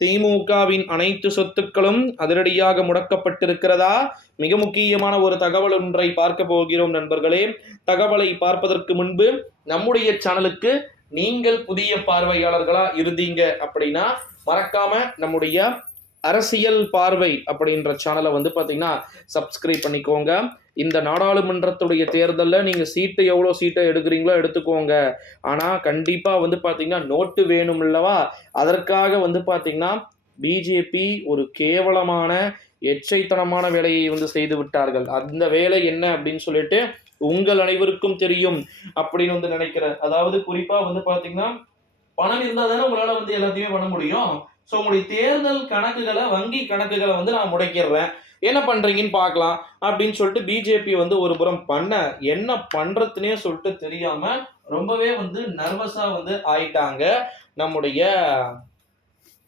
திமுகவின் அனைத்து சொத்துக்களும் அதிரடியாக முடக்கப்பட்டிருக்கிறதா? மிக முக்கியமான ஒரு தகவல் ஒன்றை பார்க்க போகிறோம் நண்பர்களே. தகவலை பார்ப்பதற்கு முன்பு நம்முடைய சேனலுக்கு நீங்கள் புதிய பார்வையாளர்களா இருந்தீங்க அப்படின்னா மறக்காம நம்முடைய அரசியல் பார்வை அப்படின்ற சேனலை வந்து பார்த்தீங்கன்னா சப்ஸ்கிரைப் பண்ணிக்கோங்க. இந்த நாடாளுமன்றத்துடைய தேர்தலில் நீங்கள் சீட்டு எவ்வளோ சீட்டை எடுக்கிறீங்களோ எடுத்துக்கோங்க. ஆனால் கண்டிப்பாக வந்து பார்த்தீங்கன்னா நோட்டு வேணும் இல்லவா அதற்காக வந்து பார்த்தீங்கன்னா பிஜேபி ஒரு கேவலமான எச்சைத்தனமான வேலையை வந்து செய்து விட்டார்கள். அந்த வேலை என்ன அப்படின்னு சொல்லிட்டு உங்கள் அனைவருக்கும் தெரியும் அப்படின்னு வந்து நினைக்கிறேன். அதாவது குறிப்பாக வந்து பார்த்தீங்கன்னா பணம் இருந்தால் தானே உங்களால் வந்து எல்லாத்தையுமே பண்ண முடியும். ஸோ உங்களுடைய தேர்தல் கணக்குகளை வங்கி கணக்குகளை வந்து நான் முடக்கிடுறேன். என்ன பண்ணுறீங்கன்னு பார்க்கலாம் அப்படின்னு சொல்லிட்டு பிஜேபி வந்து ஒரு புறம் பண்ண என்ன பண்ணுறதுனே சொல்லிட்டு தெரியாமல் ரொம்பவே வந்து நர்வஸாக வந்து ஆயிட்டாங்க நம்முடைய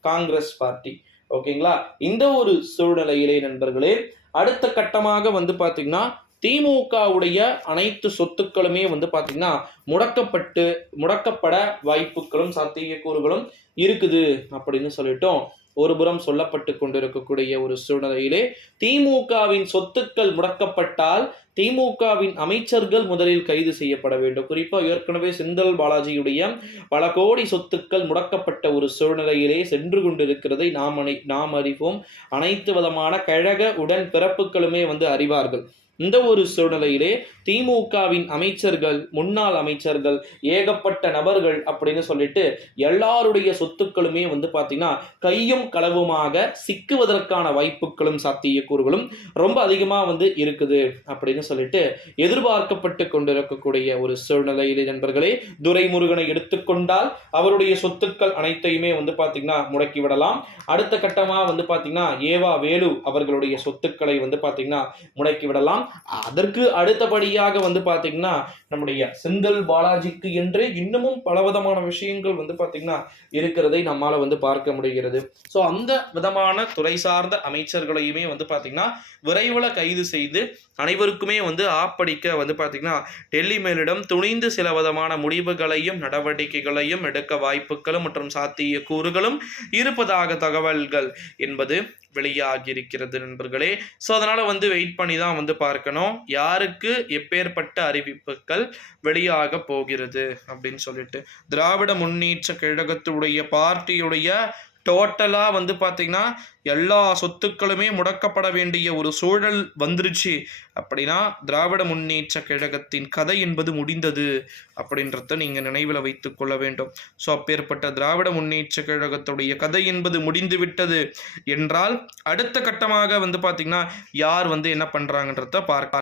காங்கிரஸ் பார்ட்டி. ஓகேங்களா? இந்த ஒரு சூழ்நிலையிலே நண்பர்களே அடுத்த கட்டமாக வந்து பார்த்தீங்கன்னா திமுகவுடைய அனைத்து சொத்துக்களுமே வந்து பார்த்தீங்கன்னா முடக்கப்பட்டு முடக்கப்பட வாய்ப்புகளும் சாத்தியக்கூறுகளும் இருக்குது அப்படின்னு சொல்லிட்டோம். ஒருபுறம் சொல்லப்பட்டு கொண்டிருக்கக்கூடிய ஒரு சூழ்நிலையிலே திமுகவின் சொத்துக்கள் முடக்கப்பட்டால் திமுகவின் அமைச்சர்கள் முதலில் கைது செய்யப்பட வேண்டும். குறிப்பாக ஏற்கனவே செந்தல் பாலாஜியுடைய பல கோடி சொத்துக்கள் முடக்கப்பட்ட ஒரு சூழ்நிலையிலே சென்று கொண்டிருக்கிறதை நாம் அனை நாம் அறிவோம். அனைத்து விதமான கழக உடன் பிறப்புகளுமே வந்து அறிவார்கள். இந்த ஒரு சூழ்நிலையிலே திமுகவின் அமைச்சர்கள் முன்னாள் அமைச்சர்கள் ஏகப்பட்ட நபர்கள் அப்படின்னு சொல்லிட்டு எல்லாருடைய சொத்துக்களுமே வந்து பார்த்தீங்கன்னா கையும் களவுமாக சிக்குவதற்கான வாய்ப்புகளும் சாத்தியக்கூறுகளும் ரொம்ப அதிகமாக வந்து இருக்குது அப்படின்னு சொல்லிட்டு எதிர்பார்க்கப்பட்டு கொண்டிருக்கக்கூடிய ஒரு சூழ்நிலையிலே நண்பர்களே துரைமுருகனை எடுத்துக்கொண்டால் அவருடைய சொத்துக்கள் அனைத்தையுமே வந்து பார்த்தீங்கன்னா முடக்கி விடலாம் அடுத்த கட்டமாக வந்து பார்த்தீங்கன்னா ஏவா வேலு அவர்களுடைய சொத்துக்களை வந்து பார்த்தீங்கன்னா முடக்கி விடலாம் அதற்கு அடுத்தபடியாக வந்து பார்த்தீங்கன்னா நம்முடைய செந்தில் பாலாஜிக்கு என்றே இன்னமும் பலவிதமான விஷயங்கள் வந்து பார்த்திங்கன்னா இருக்கிறதை நம்மால் வந்து பார்க்க முடிகிறது. ஸோ அந்த விதமான துறை சார்ந்த அமைச்சர்களையுமே வந்து பார்த்திங்கன்னா விரைவில் கைது செய்து அனைவருக்குமே வந்து ஆப்படிக்க வந்து பார்த்திங்கன்னா டெல்லி மேலிடம் துணிந்து சில விதமான முடிவுகளையும் நடவடிக்கைகளையும் எடுக்க வாய்ப்புகளும் மற்றும் சாத்திய கூறுகளும் இருப்பதாக தகவல்கள் என்பது வெளியாகியிருக்கிறது நண்பர்களே. ஸோ அதனால் வந்து வெயிட் பண்ணி தான் வந்து பார்க்கணும். யாருக்கு எப்பேற்பட்ட அறிவிப்புகள் வெளியாக போகிறது அப்படின்னு சொல்லிட்டு. திராவிட முன்னேற்ற கழகத்துடைய பார்ட்டியுடைய டோட்டலாக வந்து பார்த்திங்கன்னா எல்லா சொத்துக்களுமே முடக்கப்பட வேண்டிய ஒரு சூழல் வந்துருச்சு. அப்படின்னா திராவிட முன்னேற்ற கழகத்தின் கதை என்பது முடிந்தது அப்படின்றத நீங்கள் நினைவில் வைத்து கொள்ள வேண்டும். ஸோ அப்பேற்பட்ட திராவிட முன்னேற்ற கழகத்துடைய கதை என்பது முடிந்து விட்டது என்றால் அடுத்த கட்டமாக வந்து பார்த்திங்கன்னா யார் வந்து என்ன பண்ணுறாங்கன்றத பார்க்க